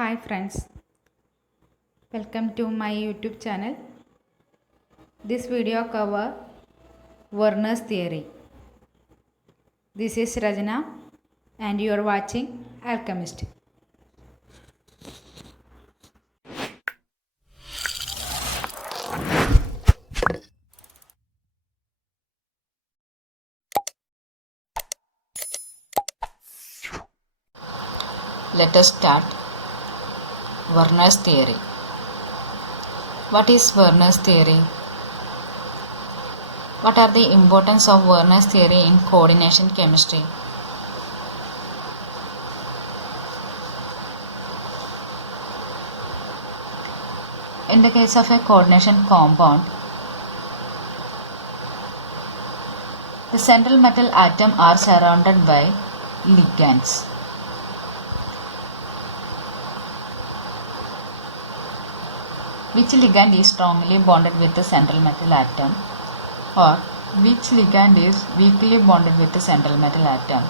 Hi friends, welcome to my YouTube channel. This video cover Werner's theory. This is Rajana and you are watching Alchemist. Let us start Werner's theory. What is Werner's theory? What are the importance of Werner's theory in coordination chemistry? In the case of a coordination compound, the central metal atom are surrounded by ligands. Which ligand is strongly bonded with the central metal atom, or which ligand is weakly bonded with the central metal atom,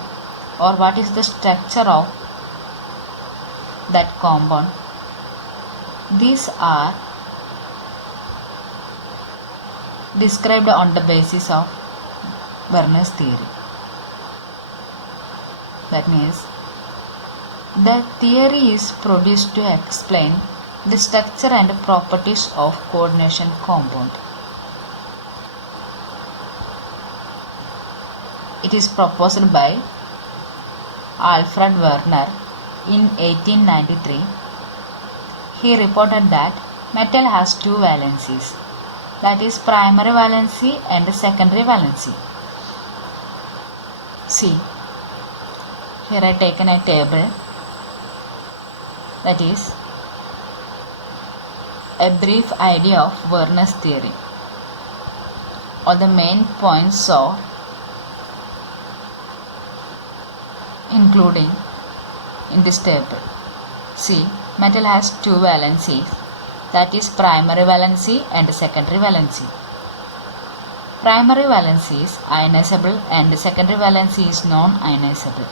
or what is the structure of that compound? These are described on the basis of Werner's theory. That means the theory is produced to explain the structure and properties of coordination compound. It is proposed by Alfred Werner in 1893. He reported that metal has two valencies, that is primary valency and secondary valency. See, here I taken a table, that is a brief idea of Werner's theory. All the main points are including in this table. See, metal has two valencies, that is primary valency and secondary valency. Primary valency is ionizable and secondary valency is non-ionizable.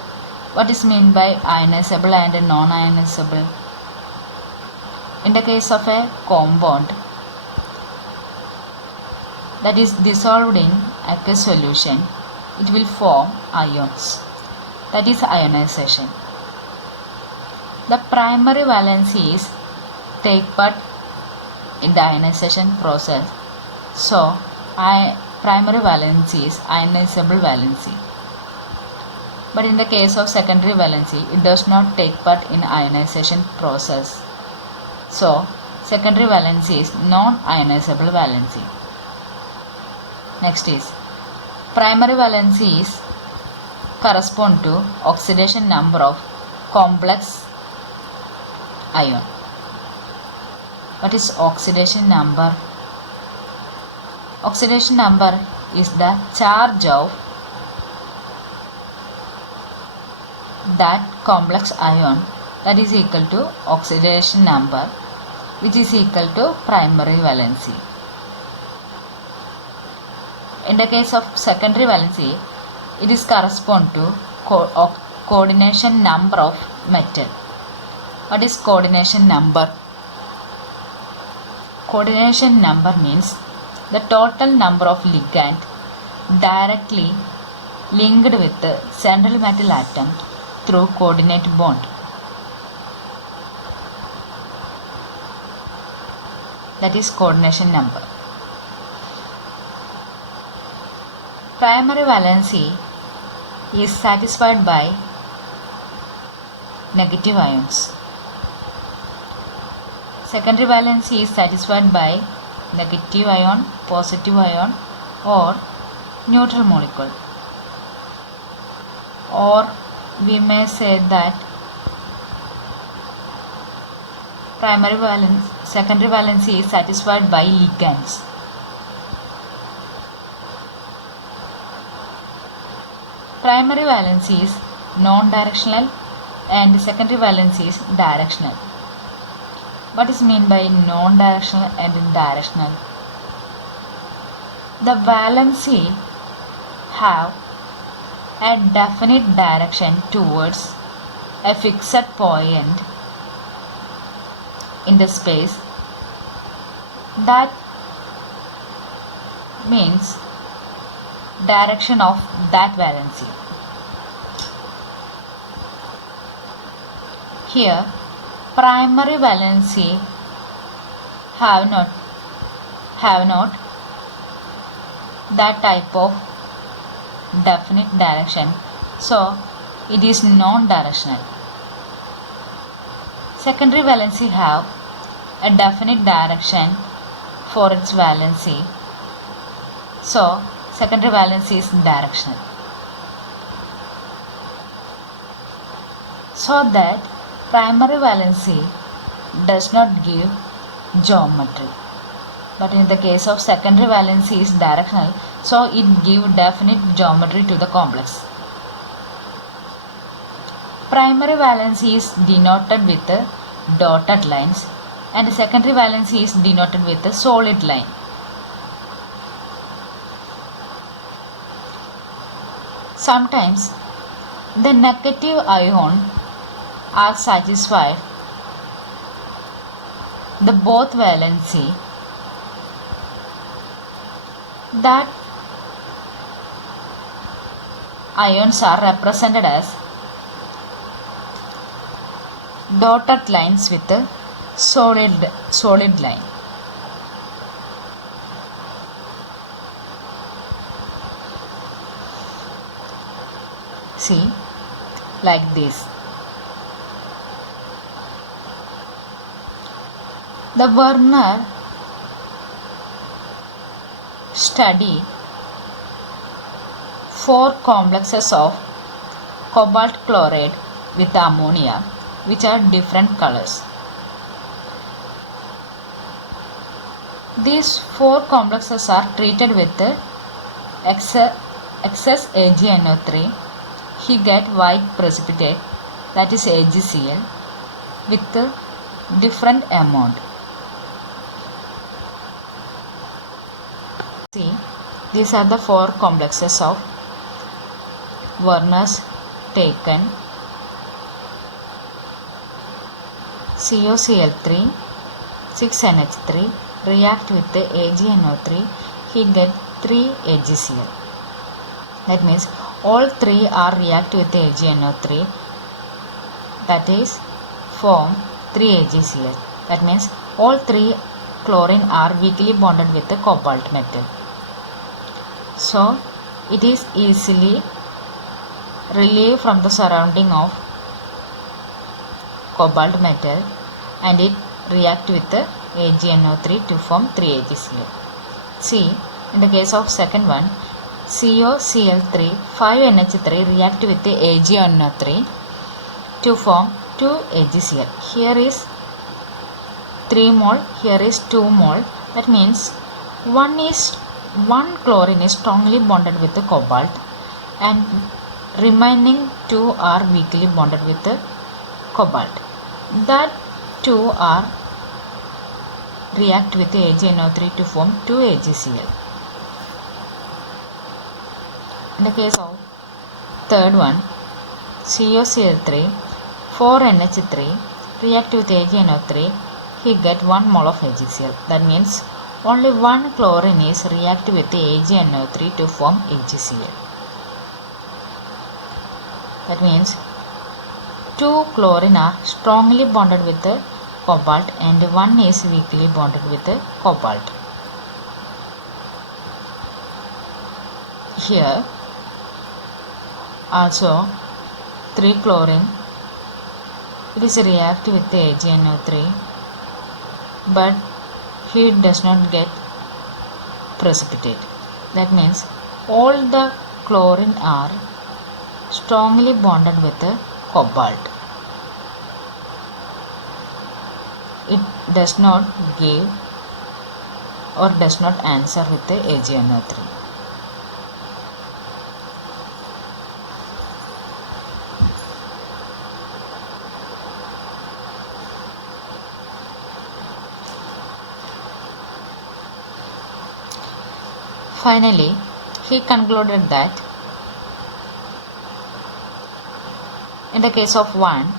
What is meant by ionizable and non-ionizable? In the case of a compound that is dissolved in aqueous solution, it will form ions. That is ionization. The primary valencies take part in the ionization process. So, primary valency is ionizable valency. But in the case of secondary valency, it does not take part in ionization process. So, secondary valency is non-ionizable valency. Next is primary valencies correspond to oxidation number of complex ion. What is oxidation number? Oxidation number is the charge of that complex ion, that is equal to oxidation number, which is equal to primary valency. In the case of secondary valency, it is correspond to coordination number of metal. What is coordination number? Coordination number means the total number of ligand directly linked with the central metal atom through coordinate bond. That is coordination number. Primary valency is satisfied by negative ions. Secondary valency is satisfied by negative ion, positive ion, or neutral molecule. Or we may say that secondary valency is satisfied by ligands. Primary valency is non-directional and secondary valency is directional. What is meant by non-directional and directional? The valency have a definite direction towards a fixed point in the space, that means direction of that valency. Here primary valency have not that type of definite direction, so it is non-directional. Secondary valency have a definite direction for its valency, so secondary valency is directional. So that primary valency does not give geometry, but in the case of secondary valency is directional, so it gives definite geometry to the complex. Primary valency is denoted with dotted lines and secondary valency is denoted with a solid line. Sometimes the negative ion are satisfied the both valency, that ions are represented as dotted lines with a solid line. See, like this. The Werner studied 4 complexes of cobalt chloride with ammonia which are different colors. These 4 complexes are treated with excess AgNO3. He get white precipitate, that is AgCl, with different amount. See, these are the 4 complexes of Werner's taken. COCl3, 6NH3 react with the AgNO3, he get 3 AgCl. That means all 3 are react with the AgNO3, that is form 3 AgCl. That means all 3 chlorine are weakly bonded with the cobalt metal. So it is easily relieved from the surrounding of cobalt metal and it react with the AgNO3 to form 3 AgCl. See, in the case of second one, COCl3 5NH3 react with the AgNO3 to form 2 AgCl. Here is 3 mole, here is 2 mole. That means one chlorine is strongly bonded with the cobalt and remaining 2 are weakly bonded with the cobalt. That 2 are react with the AgNO3 to form 2 AgCl. In the case of third one, COCl3 4NH3 react with AgNO3, he get 1 mole of AgCl. That means only one chlorine is react with the AgNO3 to form AgCl. That means 2 chlorine are strongly bonded with the cobalt and 1 is weakly bonded with the cobalt. Here also 3 chlorine, it is react with the AgNO3, but he does not get precipitate. That means all the chlorine are strongly bonded with the cobalt. It does not give or does not answer with the AgNO3. Finally, he concluded that in the case of 1,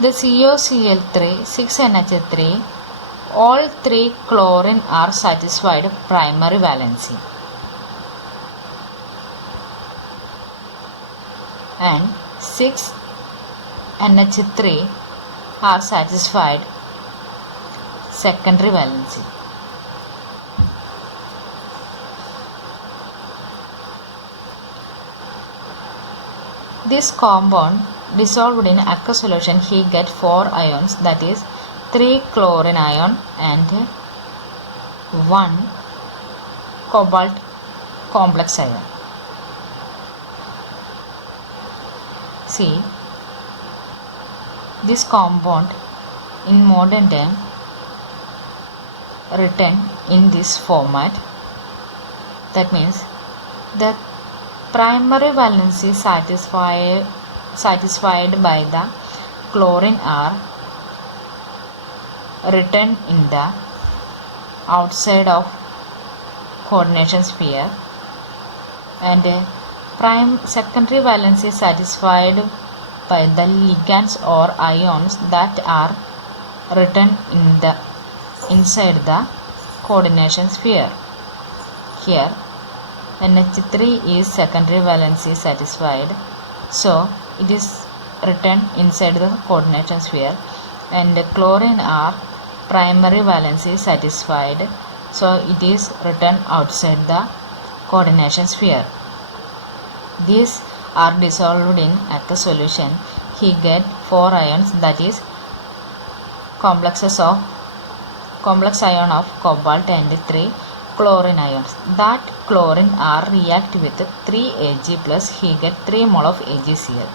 The COCl3, 6NH3, all three chlorine are satisfied primary valency and 6NH3 are satisfied secondary valency. This compound dissolved in aqueous solution, he get 4 ions, that is 3 chlorine ion and 1 cobalt complex ion. See, this compound in modern time written in this format. That means the primary valency satisfied by the chlorine are written in the outside of coordination sphere, and secondary valency satisfied by the ligands or ions that are written in the inside the coordination sphere. Here NH3 is secondary valency satisfied, so it is written inside the coordination sphere, and chlorine are primary valency satisfied, so it is written outside the coordination sphere. These are dissolved in aqueous solution, he get 4 ions, that is complex ion of cobalt and 3 chlorine ions. That chlorine are react with 3 Ag plus, he get 3 mole of AgCl.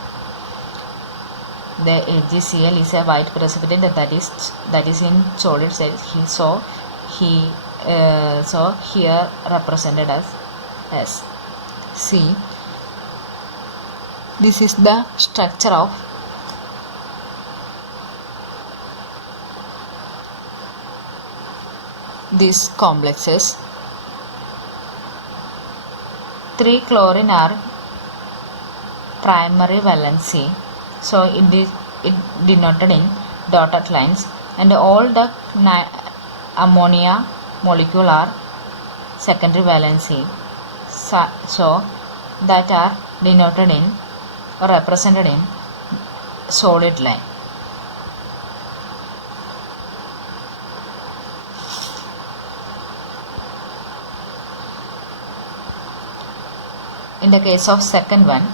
The AgCl is a white precipitate that is in solid state. So here represented as S. See, this is the structure of these complexes. 3 chlorine are primary valency, so it denoted in dotted lines, and all the ammonia molecule are secondary valency, so that are denoted in or represented in solid line. In the case of second one,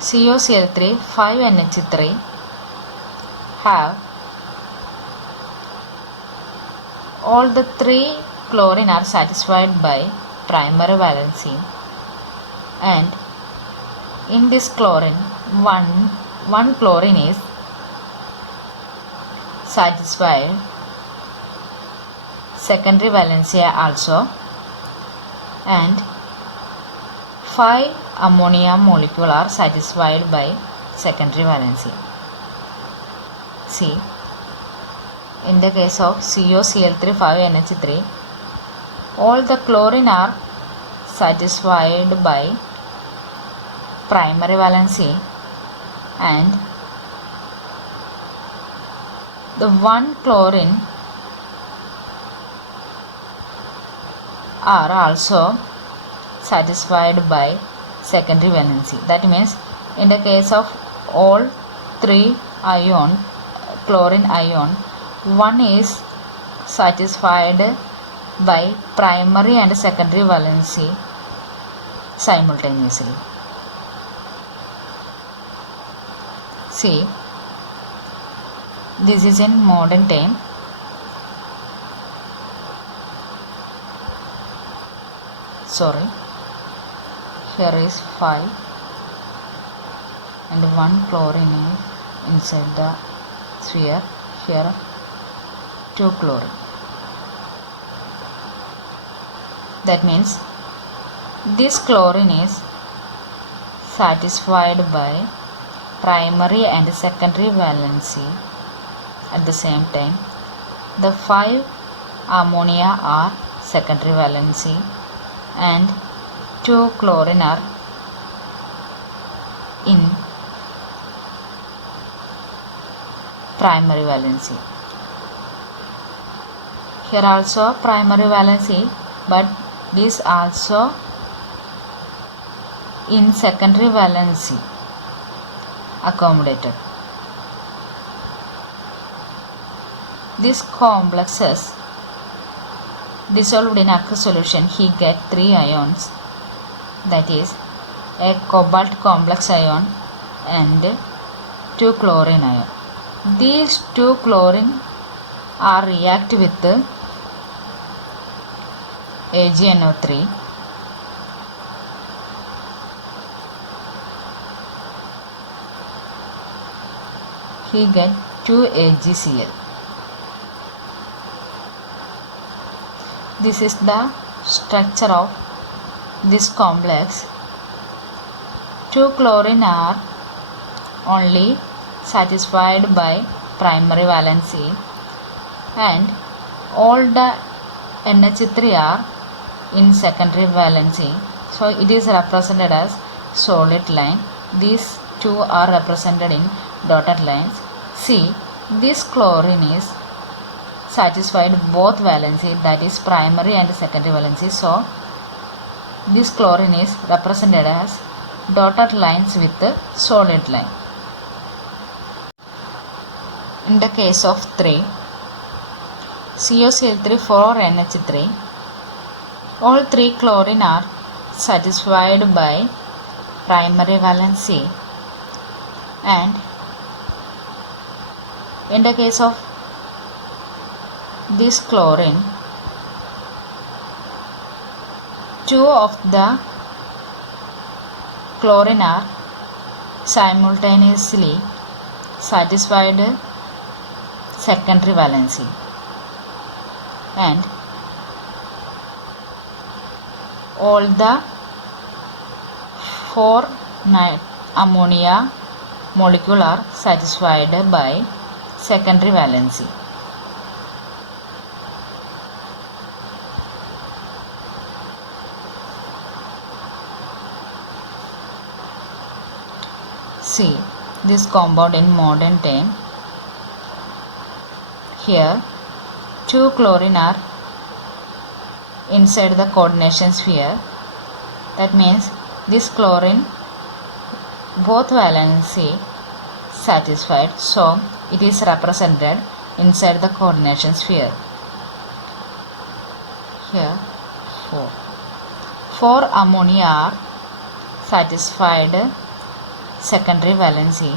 COCl3 5NH3 have all the 3 chlorine are satisfied by primary valency, and in this chlorine one chlorine is satisfied secondary valency also, and 5 ammonia molecule are satisfied by secondary valency. See, in the case of COCl3 5NH3, all the chlorine are satisfied by primary valency, and the 1 chlorine are also satisfied by secondary valency. That means in the case of all 3 chlorine ion, 1 is satisfied by primary and secondary valency simultaneously. See, this is in modern time. Sorry, here is 5 and 1 chlorine is inside the sphere. Here 2 chlorine. That means this chlorine is satisfied by primary and secondary valency at the same time. The 5 ammonia are secondary valency, and 2 chlorine are in primary valency. Here also primary valency, but this also in secondary valency accommodated. These complexes dissolved in aqueous solution, he get 3 ions, that is a cobalt complex ion and 2 chlorine ion. These 2 chlorine are react with AgNO3 he get 2 AgCl. This is the structure of this complex. 2 chlorine are only satisfied by primary valency and all the NH3 are in secondary valency. So it is represented as solid line. These 2 are represented in dotted lines. See, this chlorine is satisfied both valency, that is primary and secondary valency. So this chlorine is represented as dotted lines with the solid line. In the case of 3, COCl3 4NH3, all 3 chlorine are satisfied by primary valency, and in the case of this chlorine, 2 of the chlorine are simultaneously satisfied secondary valency, and all the 4 ammonia molecule are satisfied by secondary valency. See this compound in modern time. Here 2 chlorine are inside the coordination sphere. That means this chlorine both valency satisfied, so it is represented inside the coordination sphere. Here 4 ammonia are satisfied secondary valency,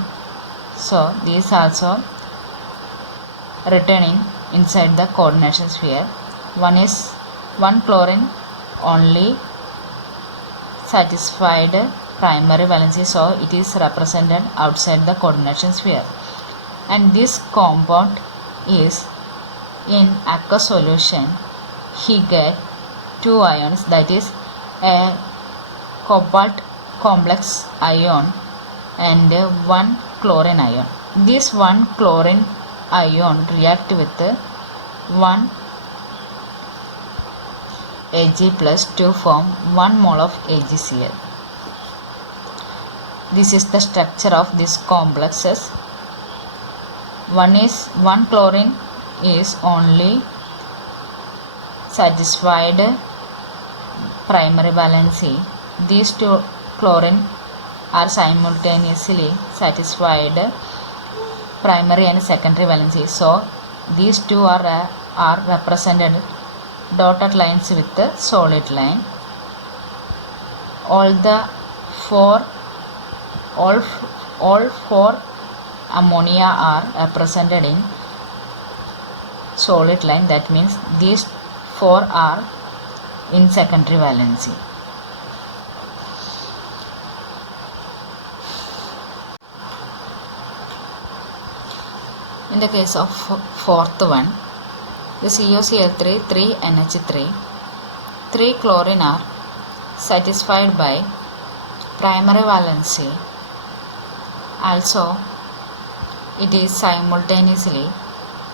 so these also returning inside the coordination sphere. One chlorine only satisfied primary valency, so it is represented outside the coordination sphere. And this compound is in aqueous solution, he get 2 ions, that is a cobalt complex ion and 1 chlorine ion. This 1 chlorine ion react with 1 Ag plus to form 1 mole of AgCl. This is the structure of these complexes. 1 chlorine is only satisfied primary valency. These 2 chlorine are simultaneously satisfied primary and secondary valency. So these 2 are represented dotted lines with the solid line. All 4 ammonia are represented in solid line. That means these 4 are in secondary valency. In the case of 4th one, the COCl3 3NH3, 3 chlorine are satisfied by primary valency. Also, it is simultaneously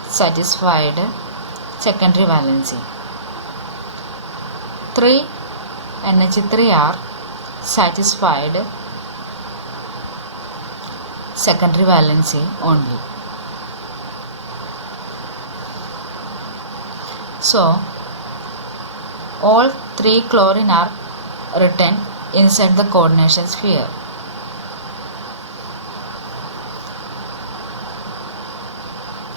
satisfied secondary valency. 3 NH3 are satisfied secondary valency only. So, all 3 chlorine are written inside the coordination sphere.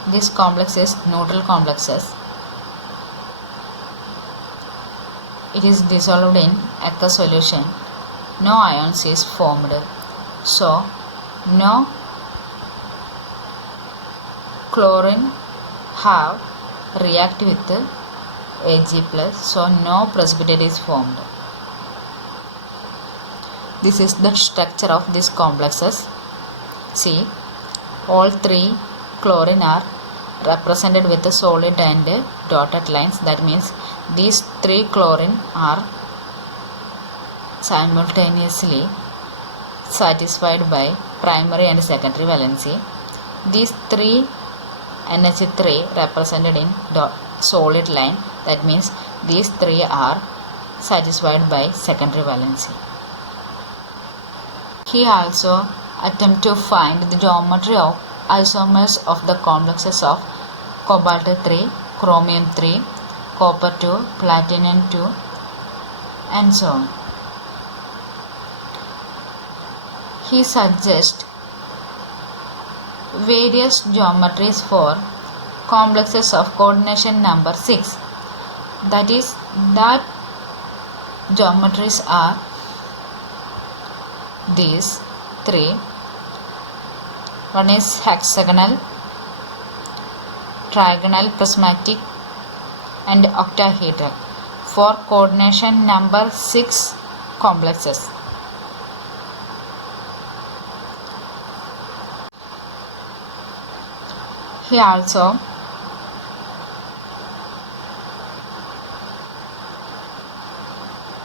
This complex is neutral complexes. It is dissolved in aqueous solution. No ions is formed. So, no chlorine have react with Ag+, so no precipitate is formed. This is the structure of these complexes. See, all 3 chlorine are represented with a solid and dotted lines. That means these 3 chlorine are simultaneously satisfied by primary and secondary valency. These 3 NH3 represented in solid line. That means these 3 are satisfied by secondary valency. He also attempt to find the geometry of isomers of the complexes of cobalt 3, chromium 3, copper 2, platinum 2, and so on. He suggests various geometries for complexes of coordination number 6. That geometries are these 3. One is hexagonal, trigonal, prismatic, and octahedral for coordination number 6 complexes. He also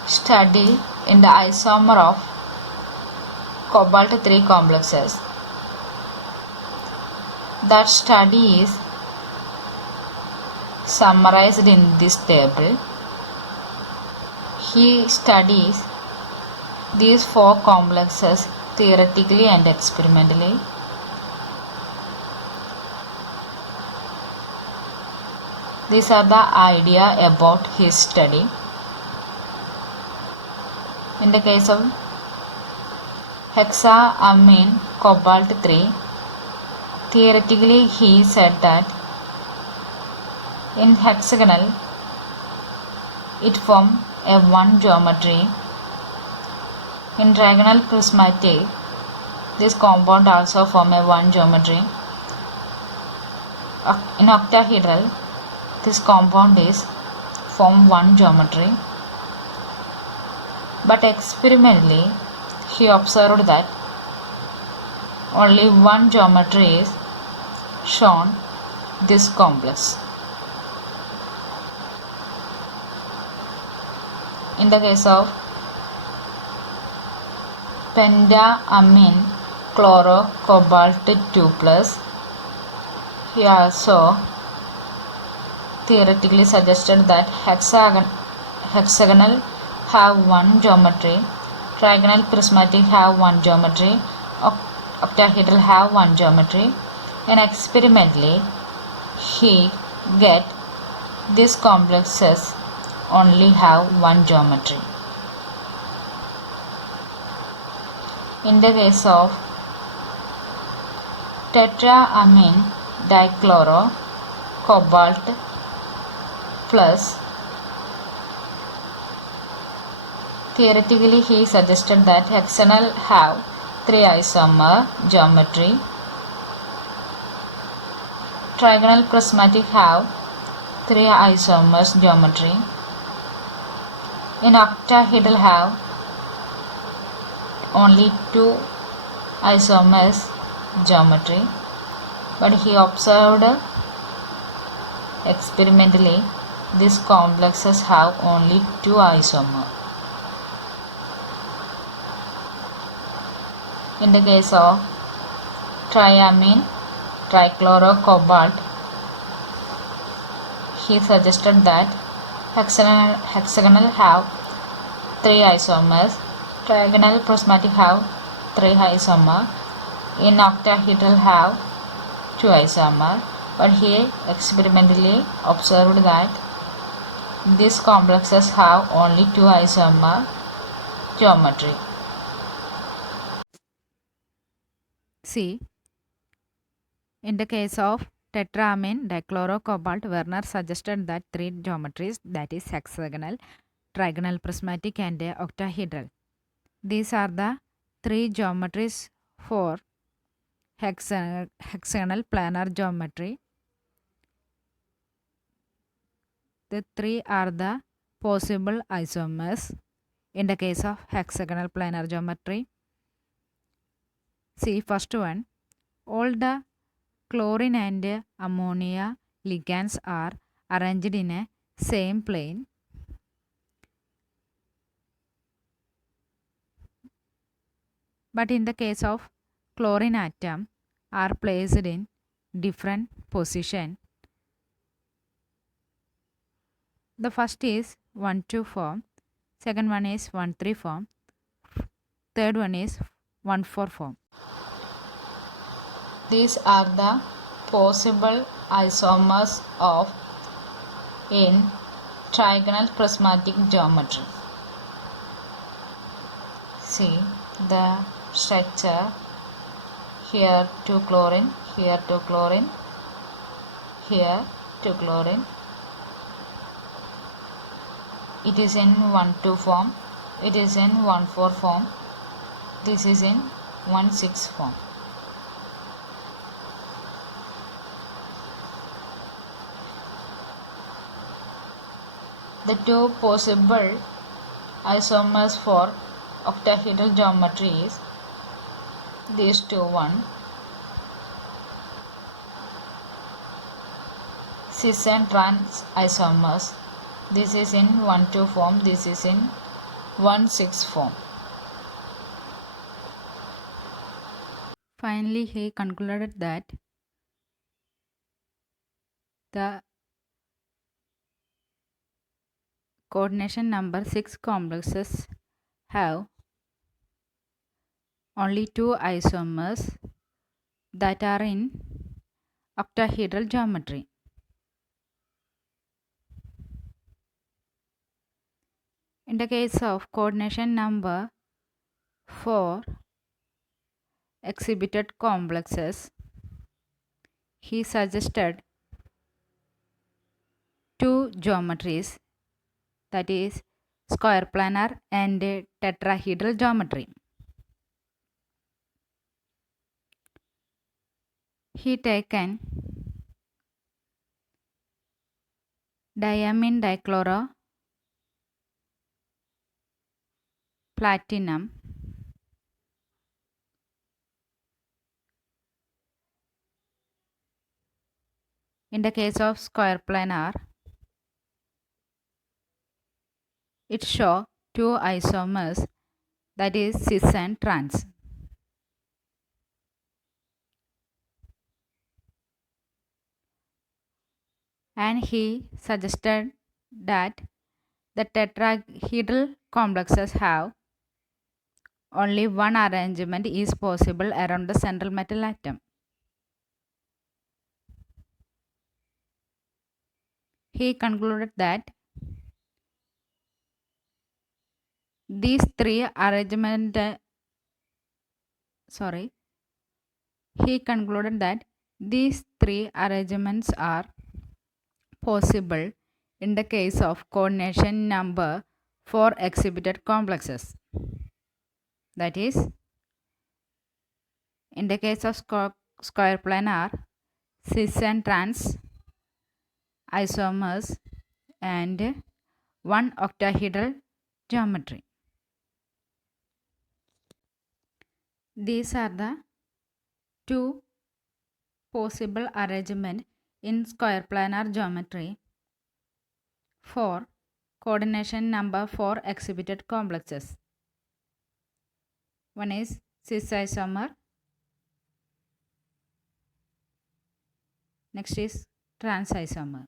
studied in the isomer of cobalt 3 complexes. That study is summarized in this table. He studies these 4 complexes theoretically and experimentally. These are the idea about his study. In the case of hexaamine cobalt 3, theoretically he said that in hexagonal it forms a 1 geometry. In trigonal prismatic this compound also forms a 1 geometry. In octahedral this compound is form 1 geometry. But experimentally he observed that only 1 geometry is shown this complex. In the case of pentaamine chlorocobalt 2+, he also theoretically suggested that hexagonal have 1 geometry, trigonal prismatic have 1 geometry, octahedral have 1 geometry, and experimentally he get these complexes only have 1 geometry. In the case of tetraamine dichlorocobalt plus, theoretically he suggested that hexagonal have 3 isomer geometry, trigonal prismatic have 3 isomers geometry, in octahedral have only 2 isomers geometry, but he observed experimentally these complexes have only 2 isomers. In the case of triamine trichlorocobalt, he suggested that hexagonal have 3 isomers, trigonal prismatic have 3 isomers, in octahedral have 2 isomers, but he experimentally observed that these complexes have only two isomer geometry. See, in the case of tetraamine dichlorocobalt, Werner suggested that three geometries, that is hexagonal, trigonal prismatic and octahedral. These are the three geometries for hexagonal planar geometry. The three are the possible isomers in the case of hexagonal planar geometry. See, first one, all the chlorine and ammonia ligands are arranged in a same plane. But in the case of chlorine atom are placed in different position. The first is 1,2 form, second one is 1,3 form, third one is 1,4 form. These are the possible isomers of in trigonal prismatic geometry. See the structure, here 2 chlorine, here 2 chlorine, here 2 chlorine. It is in 1,2 form, it is in 1,4 form, this is in 1,6 form. The two possible isomers for octahedral geometry is these two, one cis and trans isomers. This is in 1,2 form, this is in 1,6 form. Finally, he concluded that the coordination number 6 complexes have only two isomers that are in octahedral geometry. In the case of coordination number 4 exhibited complexes, he suggested two geometries, that is square planar and tetrahedral geometry. He taken diamine dichloro platinum in the case of square planar. It shows two isomers, that is cis and trans. And he suggested that the tetrahedral complexes have only one arrangement is possible around the central metal atom. He concluded that these three arrangements are possible in the case of coordination number 4 exhibited complexes. That is, in the case of square planar, cis and trans isomers and one octahedral geometry. These are the two possible arrangements in square planar geometry for coordination number 4 exhibited complexes. One is cis isomer, next is trans isomer.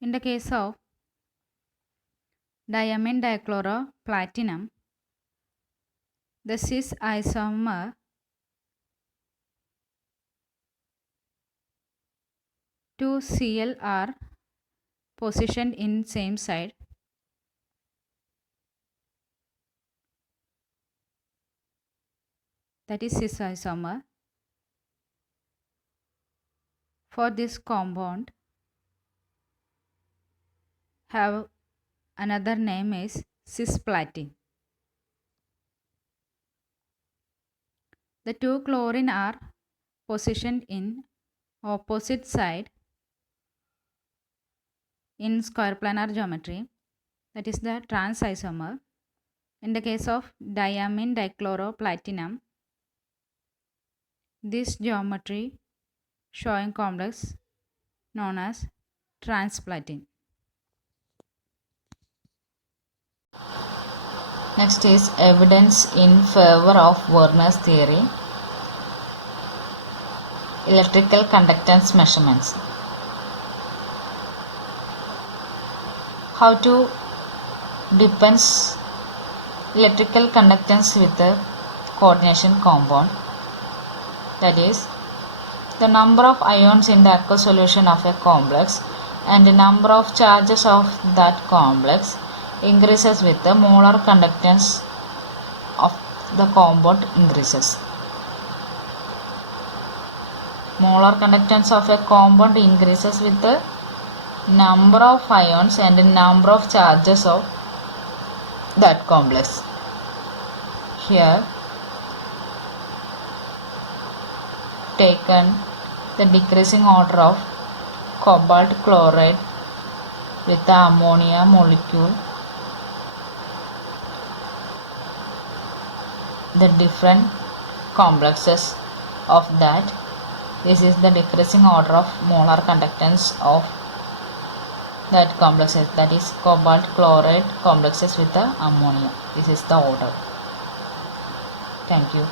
In the case of diamine dichloro platinum, the cis isomer Two Cl are positioned in same side. That is cis isomer. For this compound have another name is cisplatin. The two chlorine are positioned in opposite side in square planar geometry. That is the trans isomer. In the case of diamine dichloroplatinum, this geometry showing complex known as transplatin. Next is evidence in favor of Werner's theory. Electrical conductance measurements. How to depends electrical conductance with the coordination compound. That is, the number of ions in the aqueous solution of a complex and the number of charges of that complex increases with the molar conductance of the compound increases. Molar conductance of a compound increases with the number of ions and the number of charges of that complex. Here taken the decreasing order of cobalt chloride with the ammonia molecule, the different complexes of that. This is the decreasing order of molar conductance of that complexes, that is cobalt chloride complexes with the ammonia. This is the order. Thank you.